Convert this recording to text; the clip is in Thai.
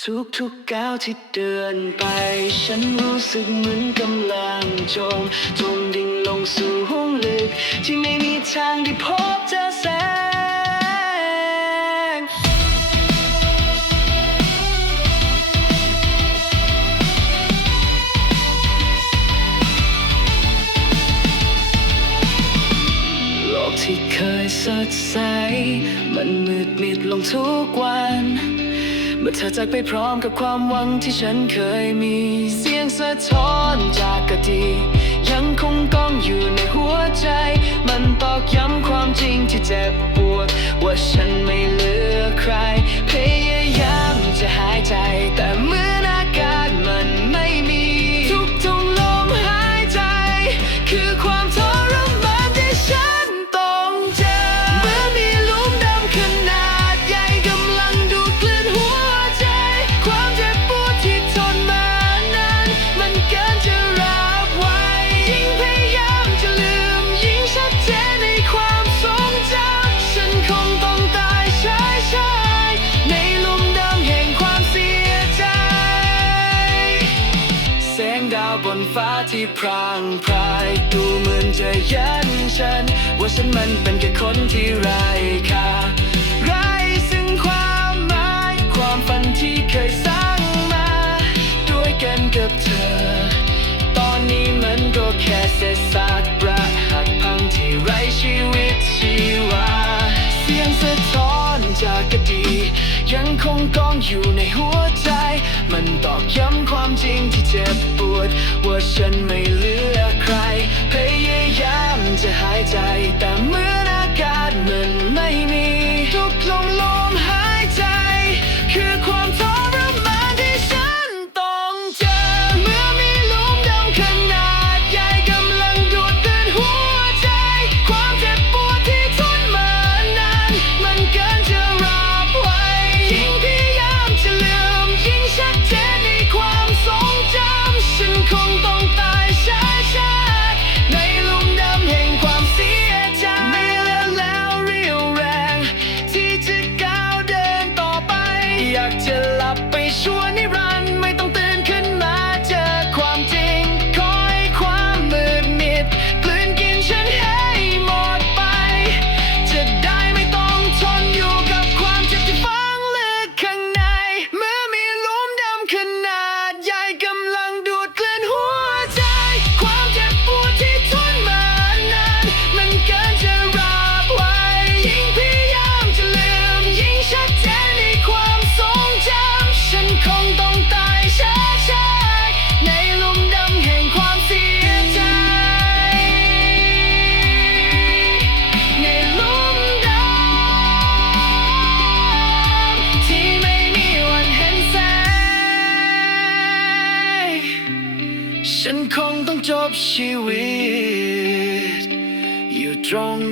ทุกทุกก้าวที่เดินไป ฉันรู้สึกเหมือนกำลังจมจมดิ่งลงสู่ห้องลึก ที่ไม่มีทางได้พบเจอแสง โลกที่เคยสดใส มันมืดมิดลงทุกวัน เมื่อเธอจากไปพร้อมกับความหวังที่ฉันเคยมี เสียงสะท้อนจากกะดียังคงก้องอยู่ในหัวใจ มันตอกย้ำความจริงที่เจ็บปวด ว่าฉันไม่เหลือใคร นฟ้าที่พรางพราย ดูเหมือนจะยันฉัน ว่าฉันมันเป็นแค่คนที่ไร้ค่าไร้ซึ่งความหมาย ความฝันที่เคยสร้างมา ด้วยกันกับเธอ ตอนนี้มันก็แค่เศษซากประหักพังที่ไร้ชีวิตชีวา เสียงสะท้อนจากอดีตยังคงกองอยู่ในหัวใจ มันตอกย้ำความจริงที่เจ็บปวด ว่าฉันไม่ จบชีวิต อยู่ตรงนี้